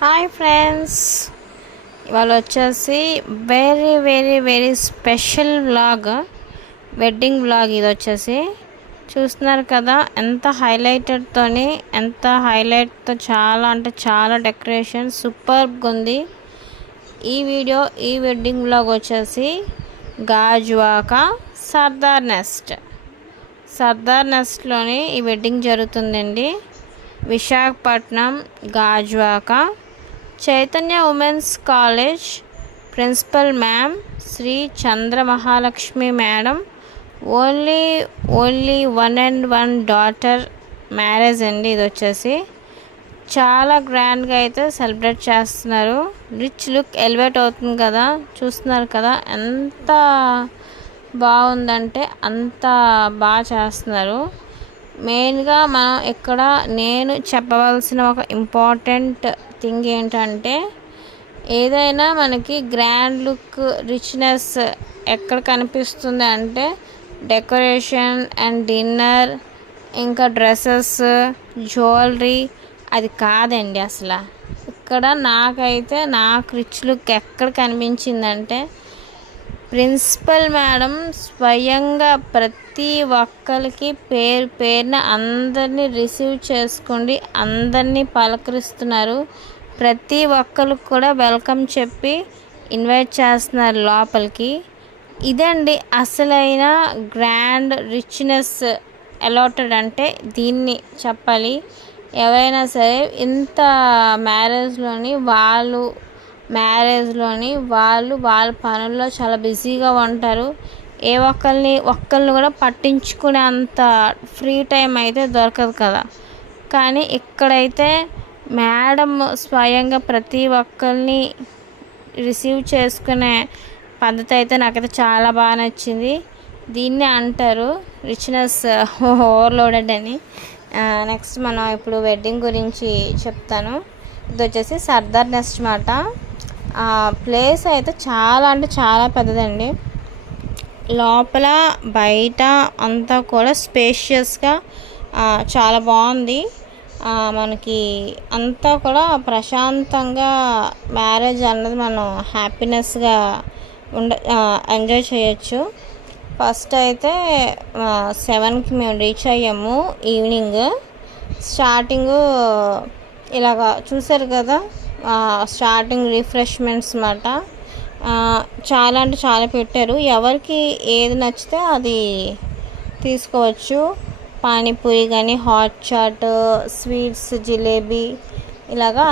Hi friends, ఇవాళ వచ్చేసి very very very special vlog, wedding vlog. ఇది వచ్చేసి చూస్తున్నారు కదా, ఎంత హైలైట్తో చాలా అంటే చాలా డెకరేషన్ సూపర్గా ఉంది. ఈ వెడ్డింగ్ వ్లాగ్ వచ్చేసి గాజువాక సర్దార్ నెస్ట్లోని ఈ వెడ్డింగ్ జరుగుతుందండి. Visakhapatnam Gajuwaka Chaitanya women's college principal ma'am Shri Chandra Mahalakshmi madam. Only one daughter marriage అండి. ఇది వచ్చేసి చాలా గ్రాండ్గా అయితే సెలబ్రేట్ చేస్తున్నారు. రిచ్ లుక్ ఎలివేట్ అవుతుంది కదా, చూస్తున్నారు కదా ఎంత బాగుందంటే అంత బాగా చేస్తున్నారు. మెయిన్గా మనం ఇక్కడ నేను చెప్పవలసిన ఒక ఇంపార్టెంట్ థింగ్ ఏంటంటే, ఏదైనా మనకి గ్రాండ్ లుక్ రిచ్నెస్ ఎక్కడ కనిపిస్తుంది అంటే డెకరేషన్ అండ్ డిన్నర్, ఇంకా డ్రెస్సెస్, జ్యువెలరీ, అది కాదండి. అసలు ఇక్కడ నాకు రిచ్ లుక్ ఎక్కడ కనిపించిందంటే, ప్రిన్సిపల్ మేడం స్వయంగా ప్రతి ఒక్కరికి పేరున అందరినీ రిసీవ్ చేసుకోండి, అందరినీ పలకరిస్తున్నారు. ప్రతి ఒక్కరికి కూడా వెల్కమ్ చెప్పి ఇన్వైట్ చేస్తున్నారు లోపలికి. ఇదండి అసలైన గ్రాండ్ రిచ్నెస్ అలాటెడ్ అంటే దీన్ని చెప్పాలి. ఎవరైనా సరే ఇంత మ్యారేజ్లోని వాళ్ళ పనుల్లో చాలా బిజీగా ఉంటారు. ఒక్కరిని కూడా పట్టించుకునే అంత ఫ్రీ టైం అయితే దొరకదు కదా. కానీ ఇక్కడైతే మేడం స్వయంగా ప్రతి ఒక్కరిని రిసీవ్ చేసుకునే పద్ధతి అయితే నాకైతే చాలా బాగా నచ్చింది. దీన్ని అంటారు రిచ్నెస్ ఓవర్లోడెడ్ అని. నెక్స్ట్ మనం ఇప్పుడు వెడ్డింగ్ గురించి చెప్తాను. ఇది వచ్చేసి సర్దార్ నెస్ట్ మాట. ప్లేస్ అయితే చాలా అంటే చాలా పెద్దదండి. లోపల బయట అంతా కూడా స్పేషియస్గా చాలా బాగుంది. మనకి అంతా కూడా ప్రశాంతంగా మ్యారేజ్ అన్నది మనం హ్యాపీనెస్గా ఎంజాయ్ చేయొచ్చు. ఫస్ట్ అయితే 7కి మేము రీచ్ అయ్యాము. ఈవినింగ్ స్టార్టింగు ఇలాగా చూసారు కదా, స్టార్టింగ్ రిఫ్రెష్మెంట్స్ అన్నమాట. చాలా అంటే చాలా పెట్టారు. ఎవరికి ఏది నచ్చితే అది తీసుకోవచ్చు. పానీపూరి కానీ, హాట్ చాట్, స్వీట్స్, జిలేబీ, ఇలాగా